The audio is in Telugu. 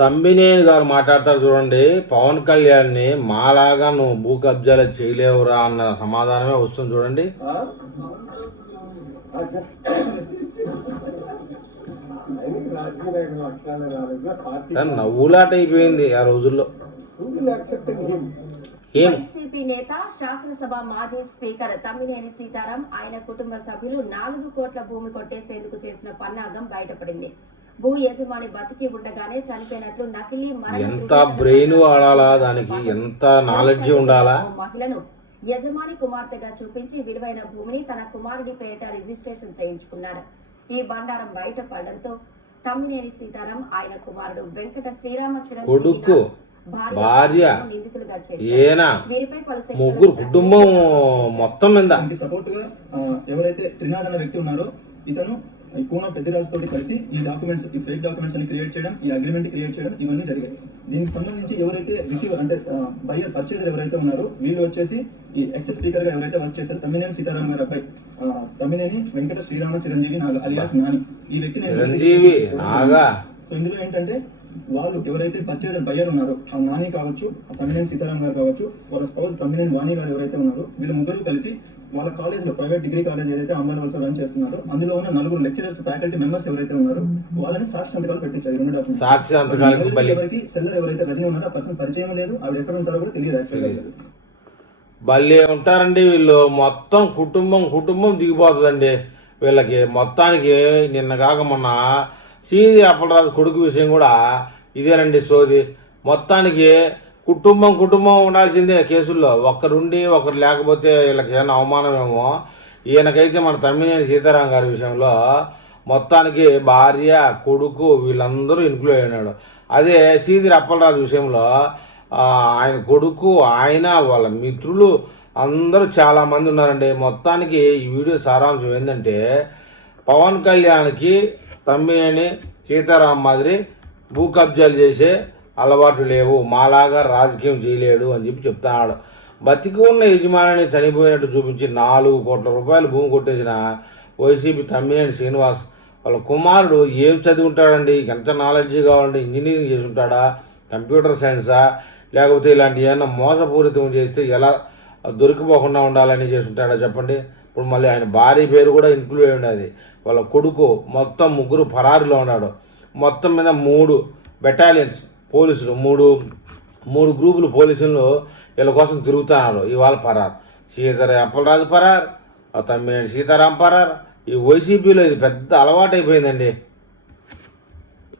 తమ్మినేని గారు మాట్లాడతారు చూడండి, పవన్ కళ్యాణ్ని మాలాగా నువ్వు భూ కబ్జాలు చేయలేవురా అన్న సమాధానమే వస్తుంది చూడండి. నవ్వులాట అయిపోయింది ఆ రోజుల్లో. వైసీపీ నేత, శాసనసభ మాజీ స్పీకర్ తమ్మినేని సీతారాం, ఆయన కుటుంబ సభ్యులు 4 కోట్ల భూమి కొట్టేసేందుకు చేసిన పన్నాగం బయటపడింది. భూ యజమాని బతికి ఉండగానే చనిపోయినట్లు నకిలీ ఎంత బ్రెయిన్ వాడాలా, దానికి ఎంత నాలెడ్జ్ ఉండాలా. మహిళను యజమాని కుమార్తెగా చూపించి విలువైన భూమిని తన కుమారుడి పేరిట రిజిస్ట్రేషన్ చేయించుకున్నారు. ఈ బండారం బయటపడడంతో తమ్మినేని సీతారాం, ఆయన కుమారుడు వెంకట శ్రీరామచంద్ర కొడుకు, భార్య, ఈయన ముగ్గురు కుటుంబం మొత్తం మీద సపోర్ట్ గా ఎవరైతే త్రినాథ్ అన్న వ్యక్తి ఉన్నారో ఇతను కూన పెద్దరాజు తోటి కలిసి ఈ డాక్యుమెంట్స్, ఈ ఫేక్ డాక్యుమెంట్స్ అని క్రియేట్ చేయడం, ఈ అగ్రిమెంట్ క్రియేట్ చేయడం, ఇవన్నీ జరిగాయి. దీనికి సంబంధించి ఎవరైతే రిసీవర్ అంటే బయ్యర్ పర్చేజర్ ఎవరైతే ఉన్నారో వీళ్ళు వచ్చేసి ఈ ఎక్స్ స్పీకర్ గా ఎవరైతే వర్క్ చేశారో తమ్మినేని సీతారాం గారి అబ్బాయి తమ్మినేని వెంకట శ్రీరామ చిరంజీవి నాగ అలియాస్ నాని, ఈ వ్యక్తిని. సో ఇందులో ఏంటంటే వాళ్ళు ఎవరైతే పర్చేజర్ బయ్యర్ ఉన్నారో ఆ నాని కావచ్చు, ఆ తమ్మినేని సీతారాం గారు కావచ్చు, వాళ్ళ స్పౌజ్ తమ్మినేని వాణి గారు ఎవరైతే ఉన్నారో వీళ్ళు ముగ్గురు కలిసి వాళ్ళ కాలేజ్ లో, ప్రైవేట్ డిగ్రీ కాలేజ్ ఏదైతే అమ్మాయి వాళ్ళు రన్ చేస్తున్నారో అందులో ఉన్న 4 లెక్చరర్స్, ఫ్యాకల్టీ మెంబర్స్ ఎవరైతే ఉన్నారో వాళ్ళని సాక్షి సంతకాలు పెట్టించారు. 2 డాక్యుమెంట్స్. ఎవరికి సెల్లర్ ఎవరైతే రజనీ ఉన్నారో ఆ పర్సన్ పరిచయం లేదు, ఆవిడ ఎక్కడ ఉంటారో కూడా తెలియదు యాక్చువల్గా. భలే ఉంటారండి వీళ్ళు. మొత్తం కుటుంబం దిగిపోతుందండి వీళ్ళకి మొత్తానికి. నిన్న కాక మొన్న సీది అప్పలరాజు కొడుకు విషయం కూడా ఇదేనండి సోది. మొత్తానికి కుటుంబం ఉండాల్సిందే కేసుల్లో. ఒకరుండి ఒకరు లేకపోతే వీళ్ళకి ఏమైనా అవమానమేమో. ఈయనకైతే మన తమ్మినేని సీతారాం గారి విషయంలో మొత్తానికి భార్య, కొడుకు వీళ్ళందరూ ఇన్క్లూడ్ అయినాడు. అదే సీది అప్పలరాజు విషయంలో ఆయన కొడుకు, ఆయన వాళ్ళ మిత్రులు అందరూ చాలామంది ఉన్నారండి. మొత్తానికి ఈ వీడియో సారాంశం ఏంటంటే, పవన్ కళ్యాణ్కి తమ్మినేని సీతారాం మాదిరి భూ కబ్జాలు చేసే అలవాట్లు లేవు, మాలాగా రాజకీయం చేయలేడు అని చెప్పి చెప్తున్నాడు. బతికి ఉన్న యజమానిని చనిపోయినట్టు చూపించి 4 కోట్ల రూపాయలు భూమి కొట్టేసిన వైసీపీ తమ్మినేని శ్రీనివాస్ వాళ్ళ కుమారుడు ఏం చదివి ఉంటాడండి? ఎంత నాలెడ్జీ కావాలంటే ఇంజనీరింగ్ చేసి ఉంటాడా, కంప్యూటర్ సైన్సా, లేకపోతే ఇలాంటి ఏమన్నా మోసపూరితం చేస్తే ఎలా దొరికిపోకుండా ఉండాలని చేసి ఉంటాడా చెప్పండి. ఇప్పుడు మళ్ళీ ఆయన భార్య పేరు కూడా ఇంక్లూడ్ అయి ఉన్నది. వాళ్ళ కొడుకు, మొత్తం ముగ్గురు ఫరారీలో ఉన్నాడు. మొత్తం మీద 3 బెటాలియన్స్ పోలీసులు, 3 గ్రూపులు పోలీసులు వీళ్ళ కోసం తిరుగుతున్నారు. ఇవాళ పరార్ అప్పలరాజు పరార్, తమ్మినేని సీతారాం పరార్. ఈ వైసీపీలో ఇది పెద్ద అలవాటు అయిపోయిందండి.